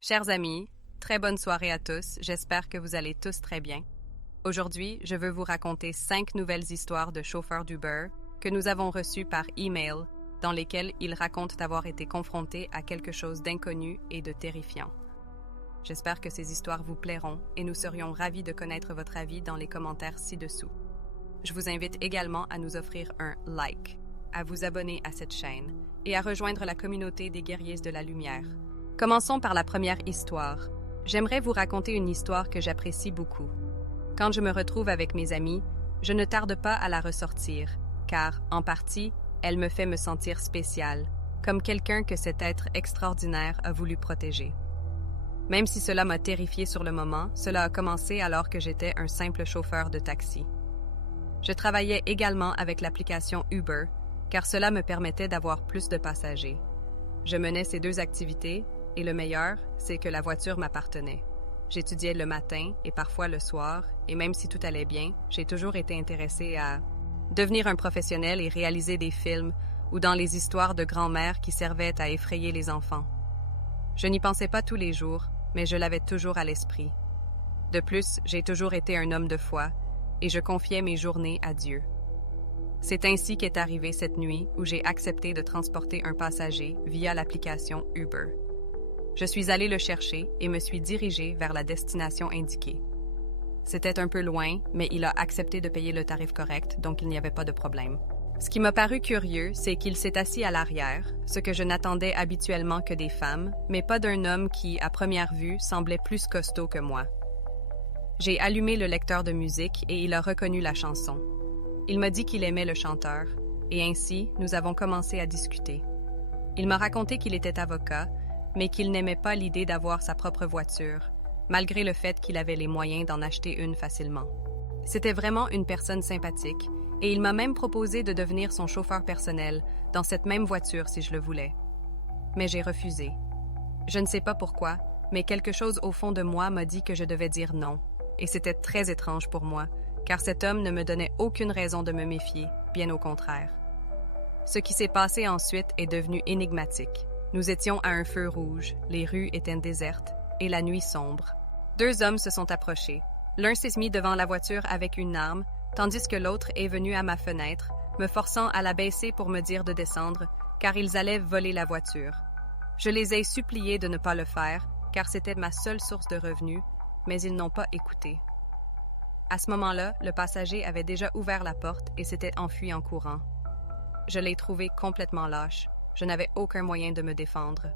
Chers amis, très bonne soirée à tous, j'espère que vous allez tous très bien. Aujourd'hui, je veux vous raconter 5 nouvelles histoires de chauffeurs d'Uber que nous avons reçues par email, dans lesquelles ils racontent avoir été confrontés à quelque chose d'inconnu et de terrifiant. J'espère que ces histoires vous plairont et nous serions ravis de connaître votre avis dans les commentaires ci-dessous. Je vous invite également à nous offrir un like, à vous abonner à cette chaîne et à rejoindre la communauté des guerriers de la lumière. Commençons par la première histoire. J'aimerais vous raconter une histoire que j'apprécie beaucoup. Quand je me retrouve avec mes amis, je ne tarde pas à la ressortir, car, en partie, elle me fait me sentir spéciale, comme quelqu'un que cet être extraordinaire a voulu protéger. Même si cela m'a terrifiée sur le moment, cela a commencé alors que j'étais un simple chauffeur de taxi. Je travaillais également avec l'application Uber, car cela me permettait d'avoir plus de passagers. Je menais ces deux activités, et le meilleur, c'est que la voiture m'appartenait. J'étudiais le matin et parfois le soir, et même si tout allait bien, j'ai toujours été intéressée à devenir un professionnel et réaliser des films ou dans les histoires de grand-mère qui servaient à effrayer les enfants. Je n'y pensais pas tous les jours, mais je l'avais toujours à l'esprit. De plus, j'ai toujours été un homme de foi, et je confiais mes journées à Dieu. C'est ainsi qu'est arrivée cette nuit où j'ai accepté de transporter un passager via l'application Uber. Je suis allée le chercher et me suis dirigée vers la destination indiquée. C'était un peu loin, mais il a accepté de payer le tarif correct, donc il n'y avait pas de problème. Ce qui m'a paru curieux, c'est qu'il s'est assis à l'arrière, ce que je n'attendais habituellement que des femmes, mais pas d'un homme qui, à première vue, semblait plus costaud que moi. J'ai allumé le lecteur de musique et il a reconnu la chanson. Il m'a dit qu'il aimait le chanteur, et ainsi, nous avons commencé à discuter. Il m'a raconté qu'il était avocat, mais qu'il n'aimait pas l'idée d'avoir sa propre voiture, malgré le fait qu'il avait les moyens d'en acheter une facilement. C'était vraiment une personne sympathique, et il m'a même proposé de devenir son chauffeur personnel, dans cette même voiture si je le voulais. Mais j'ai refusé. Je ne sais pas pourquoi, mais quelque chose au fond de moi m'a dit que je devais dire non, et c'était très étrange pour moi, car cet homme ne me donnait aucune raison de me méfier, bien au contraire. Ce qui s'est passé ensuite est devenu énigmatique. Nous étions à un feu rouge, les rues étaient désertes, et la nuit sombre. 2 hommes se sont approchés. L'un s'est mis devant la voiture avec une arme, tandis que l'autre est venu à ma fenêtre, me forçant à la baisser pour me dire de descendre, car ils allaient voler la voiture. Je les ai suppliés de ne pas le faire, car c'était ma seule source de revenus, mais ils n'ont pas écouté. À ce moment-là, le passager avait déjà ouvert la porte et s'était enfui en courant. Je l'ai trouvé complètement lâche. Je n'avais aucun moyen de me défendre.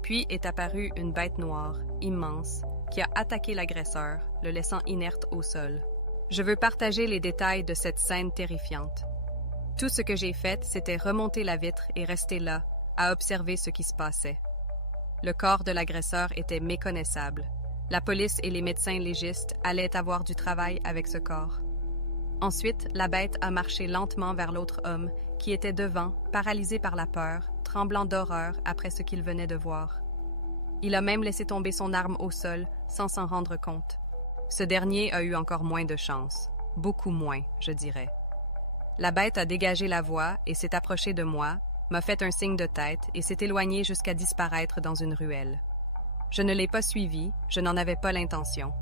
Puis est apparue une bête noire, immense, qui a attaqué l'agresseur, le laissant inerte au sol. Je veux partager les détails de cette scène terrifiante. Tout ce que j'ai fait, c'était remonter la vitre et rester là, à observer ce qui se passait. Le corps de l'agresseur était méconnaissable. La police et les médecins légistes allaient avoir du travail avec ce corps. Ensuite, la bête a marché lentement vers l'autre homme, qui était devant, paralysé par la peur, tremblant d'horreur après ce qu'il venait de voir. Il a même laissé tomber son arme au sol, sans s'en rendre compte. Ce dernier a eu encore moins de chance. Beaucoup moins, je dirais. La bête a dégagé la voie et s'est approchée de moi, m'a fait un signe de tête et s'est éloignée jusqu'à disparaître dans une ruelle. Je ne l'ai pas suivi, je n'en avais pas l'intention.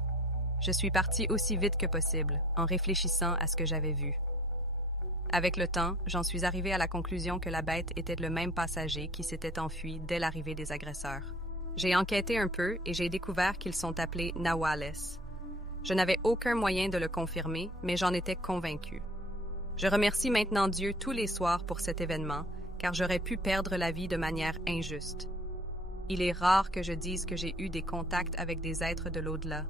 Je suis partie aussi vite que possible, en réfléchissant à ce que j'avais vu. Avec le temps, j'en suis arrivée à la conclusion que la bête était le même passager qui s'était enfui dès l'arrivée des agresseurs. J'ai enquêté un peu et j'ai découvert qu'ils sont appelés Nahuales. Je n'avais aucun moyen de le confirmer, mais j'en étais convaincue. Je remercie maintenant Dieu tous les soirs pour cet événement, car j'aurais pu perdre la vie de manière injuste. Il est rare que je dise que j'ai eu des contacts avec des êtres de l'au-delà.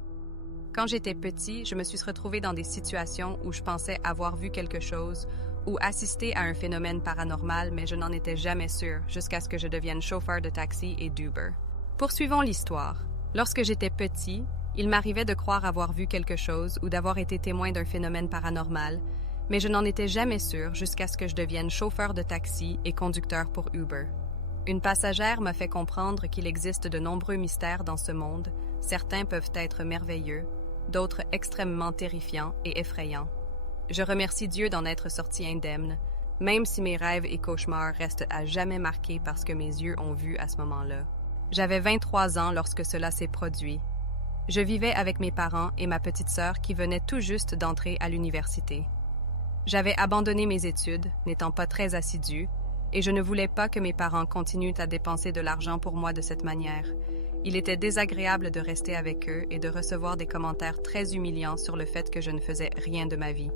Quand j'étais petit, je me suis retrouvée dans des situations où je pensais avoir vu quelque chose ou assisté à un phénomène paranormal, mais je n'en étais jamais sûre jusqu'à ce que je devienne chauffeur de taxi et d'Uber. Poursuivons l'histoire. Lorsque j'étais petit, il m'arrivait de croire avoir vu quelque chose ou d'avoir été témoin d'un phénomène paranormal, mais je n'en étais jamais sûre jusqu'à ce que je devienne chauffeur de taxi et conducteur pour Uber. Une passagère m'a fait comprendre qu'il existe de nombreux mystères dans ce monde. Certains peuvent être merveilleux, d'autres extrêmement terrifiants et effrayants. Je remercie Dieu d'en être sortie indemne, même si mes rêves et cauchemars restent à jamais marqués par ce que mes yeux ont vu à ce moment-là. J'avais 23 ans lorsque cela s'est produit. Je vivais avec mes parents et ma petite sœur qui venait tout juste d'entrer à l'université. J'avais abandonné mes études, n'étant pas très assidue, et je ne voulais pas que mes parents continuent à dépenser de l'argent pour moi de cette manière. Il était désagréable de rester avec eux et de recevoir des commentaires très humiliants sur le fait que je ne faisais rien de ma vie.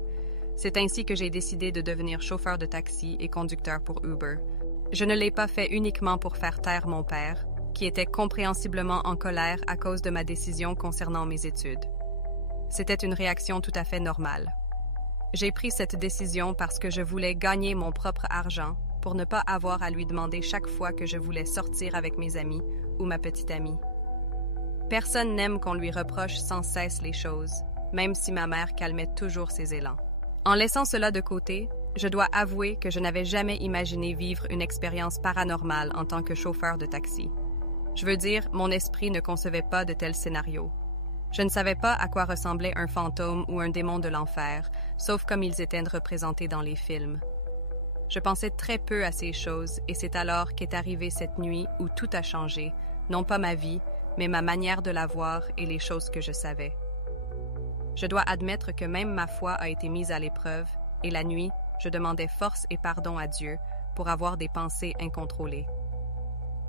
C'est ainsi que j'ai décidé de devenir chauffeur de taxi et conducteur pour Uber. Je ne l'ai pas fait uniquement pour faire taire mon père, qui était compréhensiblement en colère à cause de ma décision concernant mes études. C'était une réaction tout à fait normale. J'ai pris cette décision parce que je voulais gagner mon propre argent pour ne pas avoir à lui demander chaque fois que je voulais sortir avec mes amis ou ma petite amie. Personne n'aime qu'on lui reproche sans cesse les choses, même si ma mère calmait toujours ses élans. En laissant cela de côté, je dois avouer que je n'avais jamais imaginé vivre une expérience paranormale en tant que chauffeur de taxi. Je veux dire, mon esprit ne concevait pas de tels scénarios. Je ne savais pas à quoi ressemblait un fantôme ou un démon de l'enfer, sauf comme ils étaient représentés dans les films. Je pensais très peu à ces choses et c'est alors qu'est arrivée cette nuit où tout a changé, non pas ma vie, mais ma manière de la voir et les choses que je savais. Je dois admettre que même ma foi a été mise à l'épreuve et la nuit, je demandais force et pardon à Dieu pour avoir des pensées incontrôlées.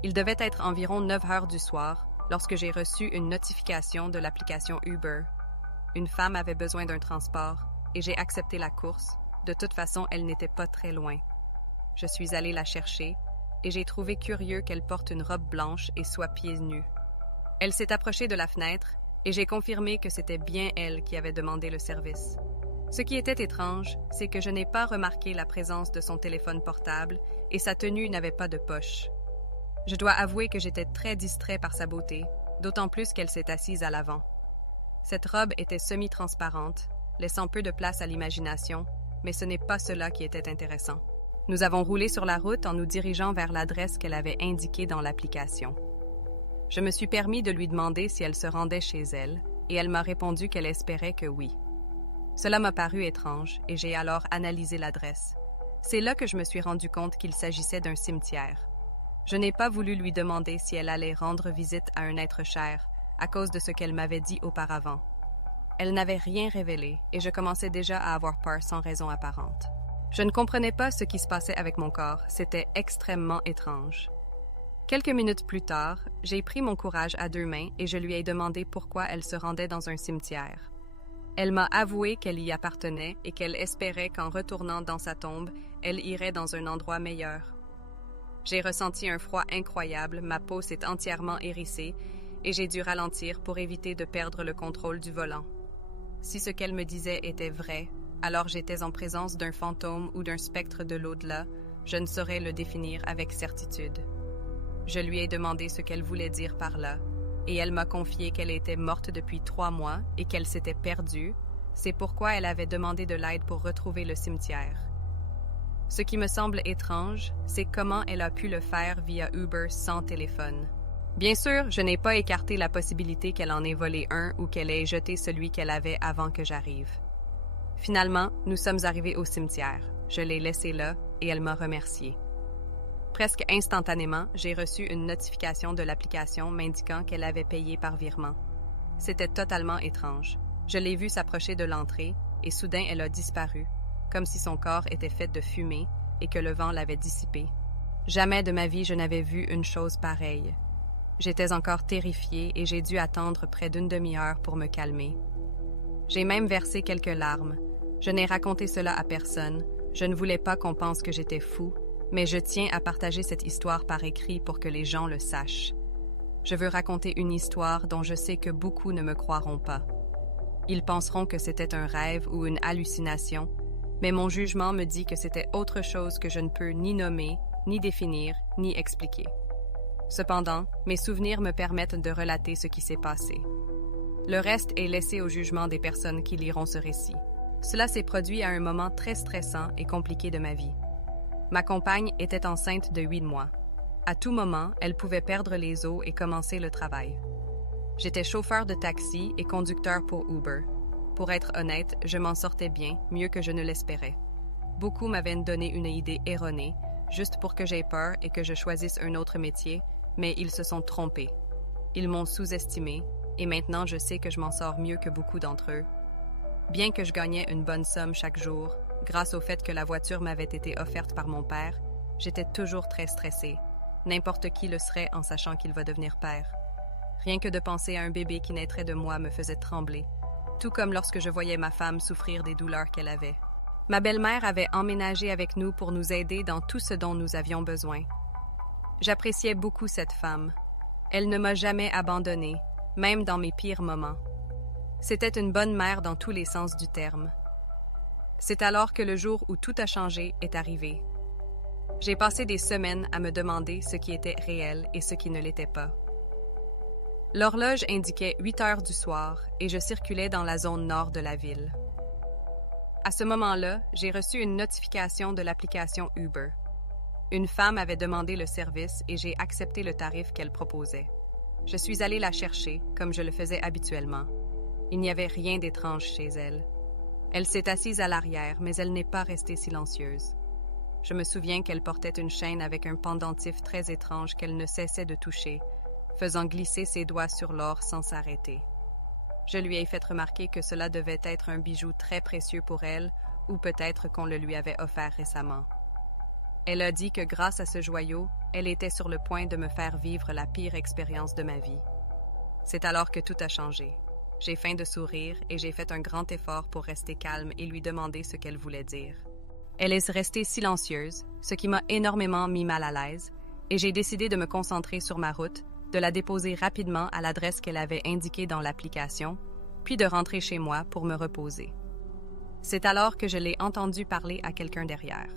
Il devait être environ 9 heures du soir lorsque j'ai reçu une notification de l'application Uber. Une femme avait besoin d'un transport et j'ai accepté la course. De toute façon, elle n'était pas très loin. Je suis allée la chercher et j'ai trouvé curieux qu'elle porte une robe blanche et soit pieds nus. Elle s'est approchée de la fenêtre et j'ai confirmé que c'était bien elle qui avait demandé le service. Ce qui était étrange, c'est que je n'ai pas remarqué la présence de son téléphone portable et sa tenue n'avait pas de poche. Je dois avouer que j'étais très distrait par sa beauté, d'autant plus qu'elle s'est assise à l'avant. Cette robe était semi-transparente, laissant peu de place à l'imagination, mais ce n'est pas cela qui était intéressant. Nous avons roulé sur la route en nous dirigeant vers l'adresse qu'elle avait indiquée dans l'application. Je me suis permis de lui demander si elle se rendait chez elle, et elle m'a répondu qu'elle espérait que oui. Cela m'a paru étrange, et j'ai alors analysé l'adresse. C'est là que je me suis rendu compte qu'il s'agissait d'un cimetière. Je n'ai pas voulu lui demander si elle allait rendre visite à un être cher, à cause de ce qu'elle m'avait dit auparavant. Elle n'avait rien révélé, et je commençais déjà à avoir peur sans raison apparente. Je ne comprenais pas ce qui se passait avec mon corps, c'était extrêmement étrange. Quelques minutes plus tard, j'ai pris mon courage à deux mains et je lui ai demandé pourquoi elle se rendait dans un cimetière. Elle m'a avoué qu'elle y appartenait et qu'elle espérait qu'en retournant dans sa tombe, elle irait dans un endroit meilleur. J'ai ressenti un froid incroyable, ma peau s'est entièrement hérissée et j'ai dû ralentir pour éviter de perdre le contrôle du volant. Si ce qu'elle me disait était vrai, alors j'étais en présence d'un fantôme ou d'un spectre de l'au-delà, je ne saurais le définir avec certitude. Je lui ai demandé ce qu'elle voulait dire par là, et elle m'a confié qu'elle était morte depuis 3 mois et qu'elle s'était perdue. C'est pourquoi elle avait demandé de l'aide pour retrouver le cimetière. Ce qui me semble étrange, c'est comment elle a pu le faire via Uber sans téléphone. Bien sûr, je n'ai pas écarté la possibilité qu'elle en ait volé un ou qu'elle ait jeté celui qu'elle avait avant que j'arrive. Finalement, nous sommes arrivés au cimetière. Je l'ai laissée là et elle m'a remercié. Presque instantanément, j'ai reçu une notification de l'application m'indiquant qu'elle avait payé par virement. C'était totalement étrange. Je l'ai vue s'approcher de l'entrée et soudain elle a disparu, comme si son corps était fait de fumée et que le vent l'avait dissipé. Jamais de ma vie je n'avais vu une chose pareille. J'étais encore terrifiée et j'ai dû attendre près d'une demi-heure pour me calmer. J'ai même versé quelques larmes. Je n'ai raconté cela à personne. Je ne voulais pas qu'on pense que j'étais fou, mais je tiens à partager cette histoire par écrit pour que les gens le sachent. Je veux raconter une histoire dont je sais que beaucoup ne me croiront pas. Ils penseront que c'était un rêve ou une hallucination, mais mon jugement me dit que c'était autre chose que je ne peux ni nommer, ni définir, ni expliquer. Cependant, mes souvenirs me permettent de relater ce qui s'est passé. Le reste est laissé au jugement des personnes qui liront ce récit. Cela s'est produit à un moment très stressant et compliqué de ma vie. Ma compagne était enceinte de 8 mois. À tout moment, elle pouvait perdre les os et commencer le travail. J'étais chauffeur de taxi et conducteur pour Uber. Pour être honnête, je m'en sortais bien, mieux que je ne l'espérais. Beaucoup m'avaient donné une idée erronée, juste pour que j'aie peur et que je choisisse un autre métier, mais ils se sont trompés. Ils m'ont sous-estimé, et maintenant je sais que je m'en sors mieux que beaucoup d'entre eux. Bien que je gagnais une bonne somme chaque jour, grâce au fait que la voiture m'avait été offerte par mon père, j'étais toujours très stressée. N'importe qui le serait en sachant qu'il va devenir père. Rien que de penser à un bébé qui naîtrait de moi me faisait trembler, tout comme lorsque je voyais ma femme souffrir des douleurs qu'elle avait. Ma belle-mère avait emménagé avec nous pour nous aider dans tout ce dont nous avions besoin. J'appréciais beaucoup cette femme. Elle ne m'a jamais abandonnée, même dans mes pires moments. C'était une bonne mère dans tous les sens du terme. C'est alors que le jour où tout a changé est arrivé. J'ai passé des semaines à me demander ce qui était réel et ce qui ne l'était pas. L'horloge indiquait 8 heures du soir et je circulais dans la zone nord de la ville. À ce moment-là, j'ai reçu une notification de l'application Uber. Une femme avait demandé le service et j'ai accepté le tarif qu'elle proposait. Je suis allée la chercher, comme je le faisais habituellement. Il n'y avait rien d'étrange chez elle. Elle s'est assise à l'arrière, mais elle n'est pas restée silencieuse. Je me souviens qu'elle portait une chaîne avec un pendentif très étrange qu'elle ne cessait de toucher, faisant glisser ses doigts sur l'or sans s'arrêter. Je lui ai fait remarquer que cela devait être un bijou très précieux pour elle, ou peut-être qu'on le lui avait offert récemment. Elle a dit que grâce à ce joyau, elle était sur le point de me faire vivre la pire expérience de ma vie. C'est alors que tout a changé. J'ai feint de sourire et j'ai fait un grand effort pour rester calme et lui demander ce qu'elle voulait dire. Elle est restée silencieuse, ce qui m'a énormément mis mal à l'aise, et j'ai décidé de me concentrer sur ma route, de la déposer rapidement à l'adresse qu'elle avait indiquée dans l'application, puis de rentrer chez moi pour me reposer. C'est alors que je l'ai entendu parler à quelqu'un derrière.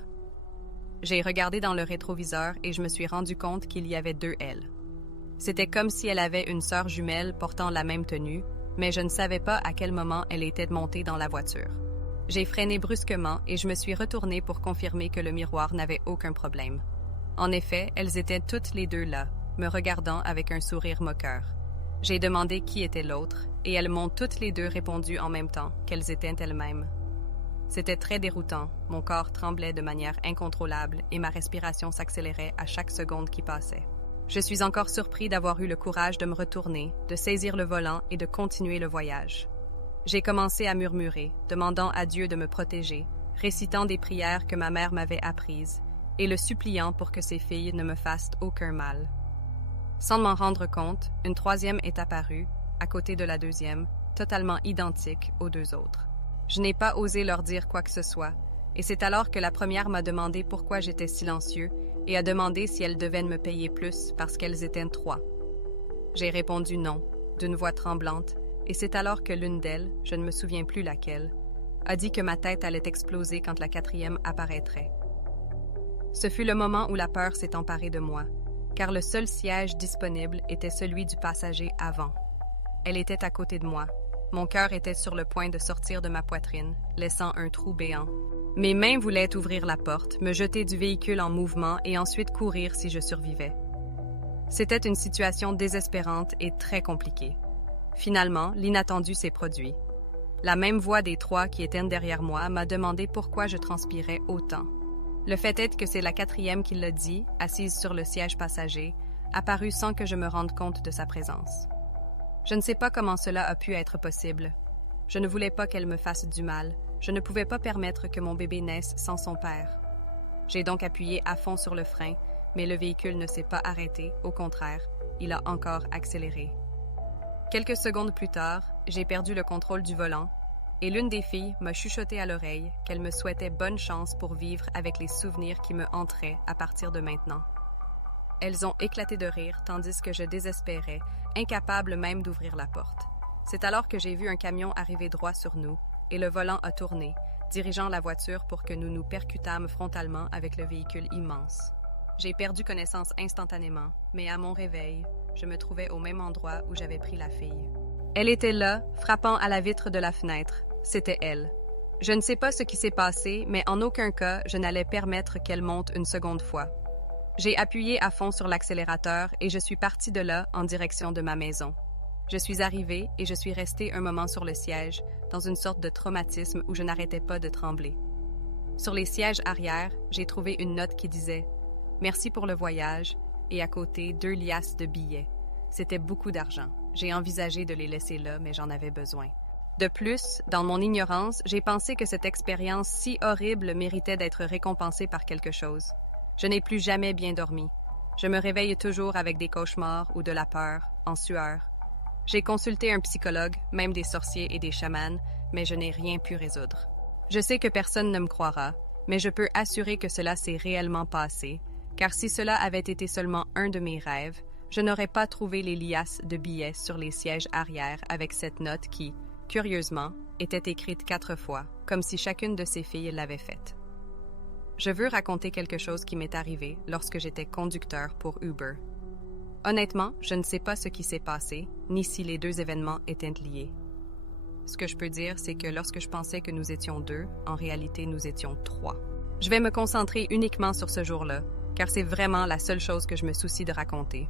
J'ai regardé dans le rétroviseur et je me suis rendu compte qu'il y avait 2 elle. C'était comme si elle avait une sœur jumelle portant la même tenue, mais je ne savais pas à quel moment elle était montée dans la voiture. J'ai freiné brusquement et je me suis retournée pour confirmer que le miroir n'avait aucun problème. En effet, elles étaient toutes les 2 là, me regardant avec un sourire moqueur. J'ai demandé qui était l'autre, et elles m'ont toutes les 2 répondu en même temps qu'elles étaient elles-mêmes. C'était très déroutant, mon corps tremblait de manière incontrôlable et ma respiration s'accélérait à chaque seconde qui passait. Je suis encore surpris d'avoir eu le courage de me retourner, de saisir le volant et de continuer le voyage. J'ai commencé à murmurer, demandant à Dieu de me protéger, récitant des prières que ma mère m'avait apprises, et le suppliant pour que ses filles ne me fassent aucun mal. Sans m'en rendre compte, une 3e est apparue, à côté de la 2e, totalement identique aux 2 autres. Je n'ai pas osé leur dire quoi que ce soit, et c'est alors que la première m'a demandé pourquoi j'étais silencieux et a demandé si elles devaient me payer plus parce qu'elles étaient 3. J'ai répondu non, d'une voix tremblante, et c'est alors que l'une d'elles, je ne me souviens plus laquelle, a dit que ma tête allait exploser quand la 4e apparaîtrait. Ce fut le moment où la peur s'est emparée de moi, car le seul siège disponible était celui du passager avant. Elle était à côté de moi. Mon cœur était sur le point de sortir de ma poitrine, laissant un trou béant. Mes mains voulaient ouvrir la porte, me jeter du véhicule en mouvement et ensuite courir si je survivais. C'était une situation désespérante et très compliquée. Finalement, l'inattendu s'est produit. La même voix des 3 qui étaient derrière moi m'a demandé pourquoi je transpirais autant. Le fait est que c'est la 4e qui l'a dit, assise sur le siège passager, apparue sans que je me rende compte de sa présence. Je ne sais pas comment cela a pu être possible. Je ne voulais pas qu'elle me fasse du mal. Je ne pouvais pas permettre que mon bébé naisse sans son père. J'ai donc appuyé à fond sur le frein, mais le véhicule ne s'est pas arrêté, au contraire, il a encore accéléré. Quelques secondes plus tard, j'ai perdu le contrôle du volant, et l'une des filles m'a chuchoté à l'oreille qu'elle me souhaitait bonne chance pour vivre avec les souvenirs qui me hantraient à partir de maintenant. Elles ont éclaté de rire tandis que je désespérais, incapable même d'ouvrir la porte. C'est alors que j'ai vu un camion arriver droit sur nous, et le volant a tourné, dirigeant la voiture pour que nous nous percutâmes frontalement avec le véhicule immense. J'ai perdu connaissance instantanément, mais à mon réveil, je me trouvais au même endroit où j'avais pris la fille. Elle était là, frappant à la vitre de la fenêtre. C'était elle. Je ne sais pas ce qui s'est passé, mais en aucun cas, je n'allais permettre qu'elle monte une seconde fois. J'ai appuyé à fond sur l'accélérateur et je suis partie de là en direction de ma maison. Je suis arrivée et je suis restée un moment sur le siège, dans une sorte de traumatisme où je n'arrêtais pas de trembler. Sur les sièges arrière, j'ai trouvé une note qui disait « Merci pour le voyage » et à côté 2 liasses de billets. C'était beaucoup d'argent. J'ai envisagé de les laisser là, mais j'en avais besoin. De plus, dans mon ignorance, j'ai pensé que cette expérience si horrible méritait d'être récompensée par quelque chose. Je n'ai plus jamais bien dormi. Je me réveille toujours avec des cauchemars ou de la peur, en sueur. J'ai consulté un psychologue, même des sorciers et des chamans, mais je n'ai rien pu résoudre. Je sais que personne ne me croira, mais je peux assurer que cela s'est réellement passé, car si cela avait été seulement un de mes rêves, je n'aurais pas trouvé les liasses de billets sur les sièges arrière avec cette note qui, curieusement, était écrite 4 fois, comme si chacune de ces filles l'avait faite. Je veux raconter quelque chose qui m'est arrivé lorsque j'étais conducteur pour Uber. Honnêtement, je ne sais pas ce qui s'est passé, ni si les 2 événements étaient liés. Ce que je peux dire, c'est que lorsque je pensais que nous étions 2, en réalité, nous étions 3. Je vais me concentrer uniquement sur ce jour-là, car c'est vraiment la seule chose que je me soucie de raconter.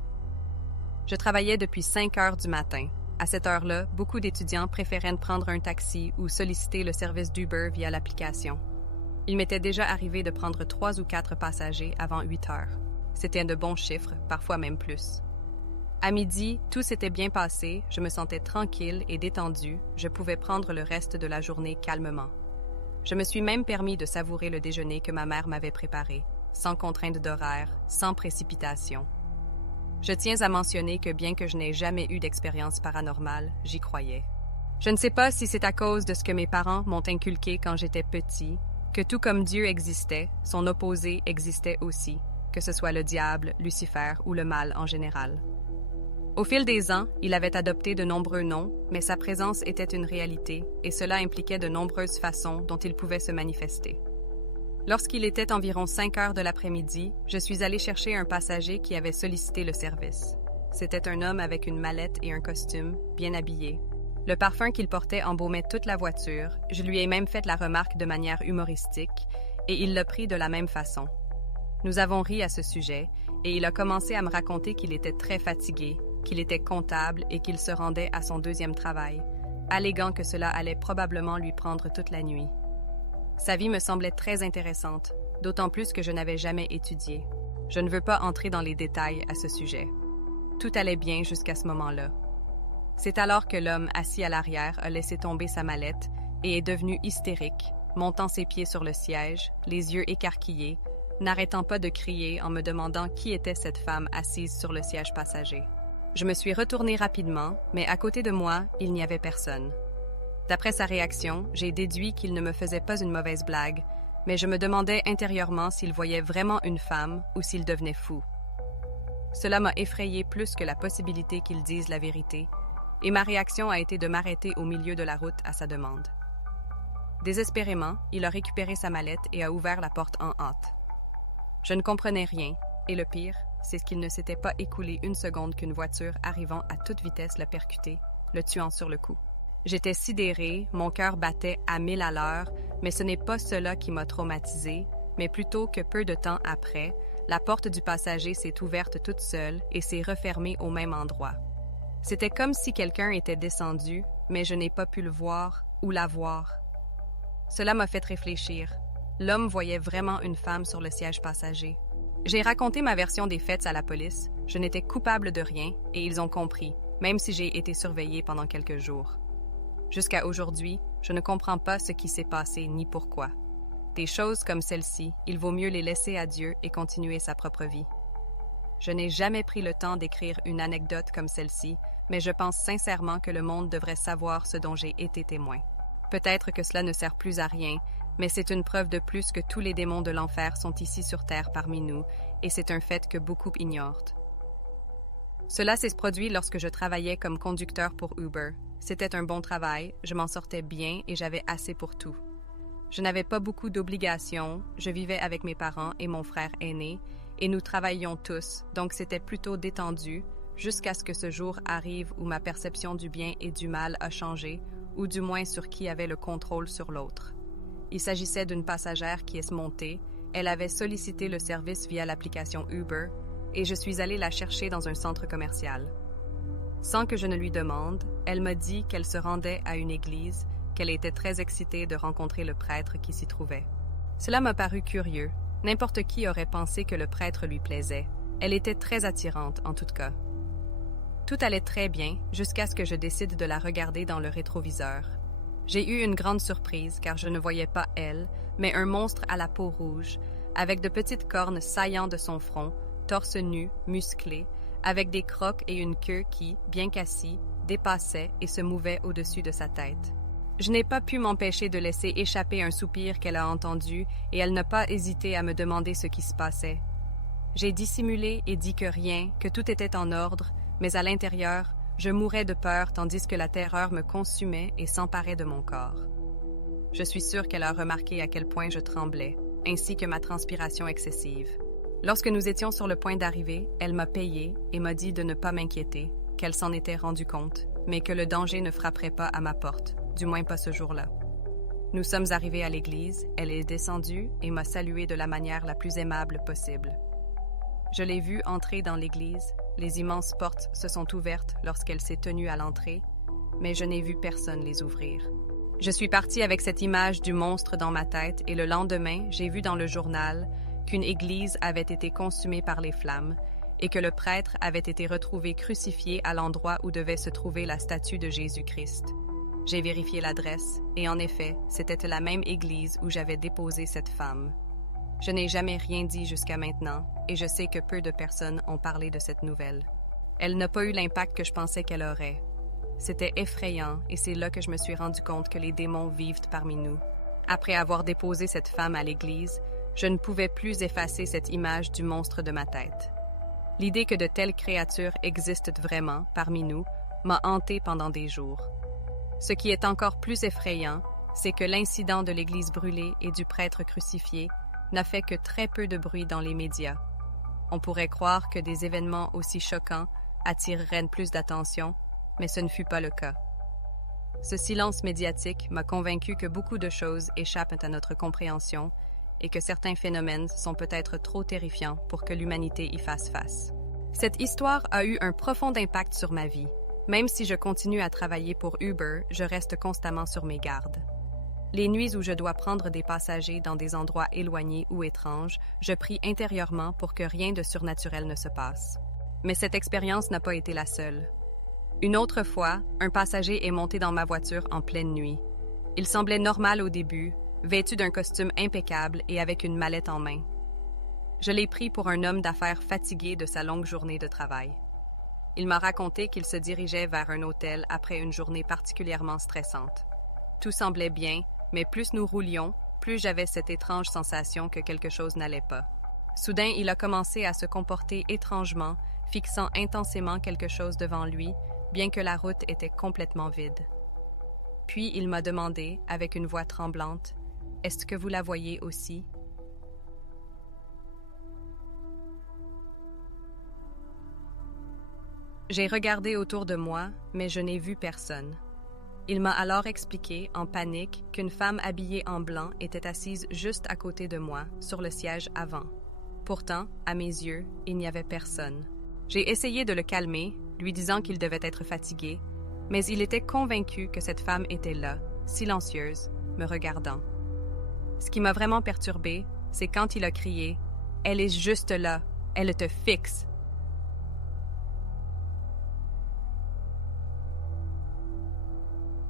Je travaillais depuis 5 heures du matin. À cette heure-là, beaucoup d'étudiants préféraient prendre un taxi ou solliciter le service d'Uber via l'application. Il m'était déjà arrivé de prendre 3 ou 4 passagers avant 8 heures. C'était de bons chiffres, parfois même plus. À midi, tout s'était bien passé, je me sentais tranquille et détendue, je pouvais prendre le reste de la journée calmement. Je me suis même permis de savourer le déjeuner que ma mère m'avait préparé, sans contrainte d'horaire, sans précipitation. Je tiens à mentionner que bien que je n'ai jamais eu d'expérience paranormale, j'y croyais. Je ne sais pas si c'est à cause de ce que mes parents m'ont inculqué quand j'étais petit, que tout comme Dieu existait, son opposé existait aussi, que ce soit le diable, Lucifer ou le mal en général. Au fil des ans, il avait adopté de nombreux noms, mais sa présence était une réalité, et cela impliquait de nombreuses façons dont il pouvait se manifester. Lorsqu'il était environ 5 heures de l'après-midi, je suis allée chercher un passager qui avait sollicité le service. C'était un homme avec une mallette et un costume, bien habillé. Le parfum qu'il portait embaumait toute la voiture, je lui ai même fait la remarque de manière humoristique, et il l'a pris de la même façon. Nous avons ri à ce sujet, et il a commencé à me raconter qu'il était très fatigué, qu'il était comptable et qu'il se rendait à son 2e travail, alléguant que cela allait probablement lui prendre toute la nuit. Sa vie me semblait très intéressante, d'autant plus que je n'avais jamais étudié. Je ne veux pas entrer dans les détails à ce sujet. Tout allait bien jusqu'à ce moment-là. C'est alors que l'homme assis à l'arrière a laissé tomber sa mallette et est devenu hystérique, montant ses pieds sur le siège, les yeux écarquillés, n'arrêtant pas de crier en me demandant qui était cette femme assise sur le siège passager. Je me suis retournée rapidement, mais à côté de moi, il n'y avait personne. D'après sa réaction, j'ai déduit qu'il ne me faisait pas une mauvaise blague, mais je me demandais intérieurement s'il voyait vraiment une femme ou s'il devenait fou. Cela m'a effrayée plus que la possibilité qu'il dise la vérité, et ma réaction a été de m'arrêter au milieu de la route à sa demande. Désespérément, il a récupéré sa mallette et a ouvert la porte en hâte. Je ne comprenais rien, et le pire, c'est qu'il ne s'était pas écoulé une seconde qu'une voiture arrivant à toute vitesse l'a percuté, le tuant sur le coup. J'étais sidérée, mon cœur battait à 1000 à l'heure, mais ce n'est pas cela qui m'a traumatisée, mais plutôt que peu de temps après, la porte du passager s'est ouverte toute seule et s'est refermée au même endroit. C'était comme si quelqu'un était descendu, mais je n'ai pas pu le voir ou la voir. Cela m'a fait réfléchir. L'homme voyait vraiment une femme sur le siège passager. J'ai raconté ma version des faits à la police, je n'étais coupable de rien et ils ont compris, même si j'ai été surveillée pendant quelques jours. Jusqu'à aujourd'hui, je ne comprends pas ce qui s'est passé ni pourquoi. Des choses comme celle-ci, il vaut mieux les laisser à Dieu et continuer sa propre vie. Je n'ai jamais pris le temps d'écrire une anecdote comme celle-ci, mais je pense sincèrement que le monde devrait savoir ce dont j'ai été témoin. Peut-être que cela ne sert plus à rien, mais c'est une preuve de plus que tous les démons de l'enfer sont ici sur Terre parmi nous, et c'est un fait que beaucoup ignorent. Cela s'est produit lorsque je travaillais comme conducteur pour Uber. C'était un bon travail, je m'en sortais bien et j'avais assez pour tout. Je n'avais pas beaucoup d'obligations, je vivais avec mes parents et mon frère aîné, et nous travaillions tous, donc c'était plutôt détendu, jusqu'à ce que ce jour arrive où ma perception du bien et du mal a changé, ou du moins sur qui avait le contrôle sur l'autre. Il s'agissait d'une passagère qui est montée, elle avait sollicité le service via l'application Uber, et je suis allée la chercher dans un centre commercial. Sans que je ne lui demande, elle m'a dit qu'elle se rendait à une église, qu'elle était très excitée de rencontrer le prêtre qui s'y trouvait. Cela m'a paru curieux. N'importe qui aurait pensé que le prêtre lui plaisait. Elle était très attirante, en tout cas. Tout allait très bien jusqu'à ce que je décide de la regarder dans le rétroviseur. J'ai eu une grande surprise car je ne voyais pas elle, mais un monstre à la peau rouge, avec de petites cornes saillant de son front, torse nu, musclé, avec des crocs et une queue qui, bien qu'assis, dépassait et se mouvait au-dessus de sa tête. Je n'ai pas pu m'empêcher de laisser échapper un soupir qu'elle a entendu et elle n'a pas hésité à me demander ce qui se passait. J'ai dissimulé et dit que rien, que tout était en ordre, mais à l'intérieur, je mourais de peur tandis que la terreur me consumait et s'emparait de mon corps. Je suis sûre qu'elle a remarqué à quel point je tremblais, ainsi que ma transpiration excessive. Lorsque nous étions sur le point d'arriver, elle m'a payé et m'a dit de ne pas m'inquiéter, qu'elle s'en était rendue compte, mais que le danger ne frapperait pas à ma porte, du moins pas ce jour-là. Nous sommes arrivés à l'église, elle est descendue et m'a salué de la manière la plus aimable possible. Je l'ai vue entrer dans l'église, les immenses portes se sont ouvertes lorsqu'elle s'est tenue à l'entrée, mais je n'ai vu personne les ouvrir. Je suis partie avec cette image du monstre dans ma tête et le lendemain, j'ai vu dans le journal qu'une église avait été consumée par les flammes et que le prêtre avait été retrouvé crucifié à l'endroit où devait se trouver la statue de Jésus-Christ. J'ai vérifié l'adresse et en effet, c'était la même église où j'avais déposé cette femme. Je n'ai jamais rien dit jusqu'à maintenant et je sais que peu de personnes ont parlé de cette nouvelle. Elle n'a pas eu l'impact que je pensais qu'elle aurait. C'était effrayant et c'est là que je me suis rendu compte que les démons vivent parmi nous. Après avoir déposé cette femme à l'église, je ne pouvais plus effacer cette image du monstre de ma tête. L'idée que de telles créatures existent vraiment parmi nous m'a hantée pendant des jours. Ce qui est encore plus effrayant, c'est que l'incident de l'église brûlée et du prêtre crucifié n'a fait que très peu de bruit dans les médias. On pourrait croire que des événements aussi choquants attireraient plus d'attention, mais ce ne fut pas le cas. Ce silence médiatique m'a convaincu que beaucoup de choses échappent à notre compréhension et que certains phénomènes sont peut-être trop terrifiants pour que l'humanité y fasse face. Cette histoire a eu un profond impact sur ma vie. Même si je continue à travailler pour Uber, je reste constamment sur mes gardes. Les nuits où je dois prendre des passagers dans des endroits éloignés ou étranges, je prie intérieurement pour que rien de surnaturel ne se passe. Mais cette expérience n'a pas été la seule. Une autre fois, un passager est monté dans ma voiture en pleine nuit. Il semblait normal au début, vêtu d'un costume impeccable et avec une mallette en main. Je l'ai pris pour un homme d'affaires fatigué de sa longue journée de travail. Il m'a raconté qu'il se dirigeait vers un hôtel après une journée particulièrement stressante. Tout semblait bien, mais plus nous roulions, plus j'avais cette étrange sensation que quelque chose n'allait pas. Soudain, il a commencé à se comporter étrangement, fixant intensément quelque chose devant lui, bien que la route était complètement vide. Puis il m'a demandé, avec une voix tremblante, « Est-ce que vous la voyez aussi? » J'ai regardé autour de moi, mais je n'ai vu personne. Il m'a alors expliqué, en panique, qu'une femme habillée en blanc était assise juste à côté de moi, sur le siège avant. Pourtant, à mes yeux, il n'y avait personne. J'ai essayé de le calmer, lui disant qu'il devait être fatigué, mais il était convaincu que cette femme était là, silencieuse, me regardant. Ce qui m'a vraiment perturbée, c'est quand il a crié « Elle est juste là, elle te fixe !»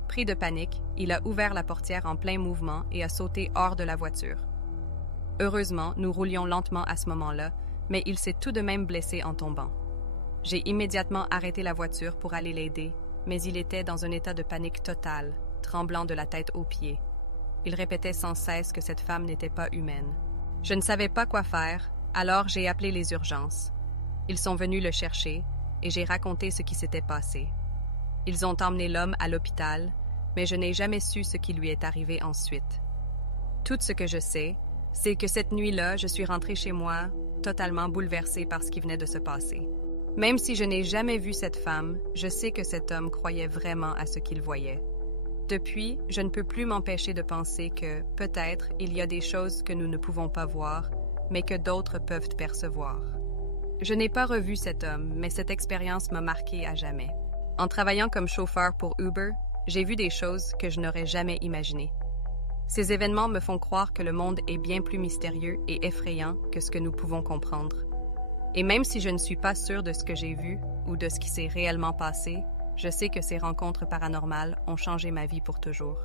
Pris de panique, il a ouvert la portière en plein mouvement et a sauté hors de la voiture. Heureusement, nous roulions lentement à ce moment-là, mais il s'est tout de même blessé en tombant. J'ai immédiatement arrêté la voiture pour aller l'aider, mais il était dans un état de panique totale, tremblant de la tête aux pieds. Il répétait sans cesse que cette femme n'était pas humaine. Je ne savais pas quoi faire, alors j'ai appelé les urgences. Ils sont venus le chercher et j'ai raconté ce qui s'était passé. Ils ont emmené l'homme à l'hôpital, mais je n'ai jamais su ce qui lui est arrivé ensuite. Tout ce que je sais, c'est que cette nuit-là, je suis rentrée chez moi, totalement bouleversée par ce qui venait de se passer. Même si je n'ai jamais vu cette femme, je sais que cet homme croyait vraiment à ce qu'il voyait. Depuis, je ne peux plus m'empêcher de penser que, peut-être, il y a des choses que nous ne pouvons pas voir, mais que d'autres peuvent percevoir. Je n'ai pas revu cet homme, mais cette expérience m'a marquée à jamais. En travaillant comme chauffeur pour Uber, j'ai vu des choses que je n'aurais jamais imaginées. Ces événements me font croire que le monde est bien plus mystérieux et effrayant que ce que nous pouvons comprendre. Et même si je ne suis pas sûre de ce que j'ai vu ou de ce qui s'est réellement passé, je sais que ces rencontres paranormales ont changé ma vie pour toujours.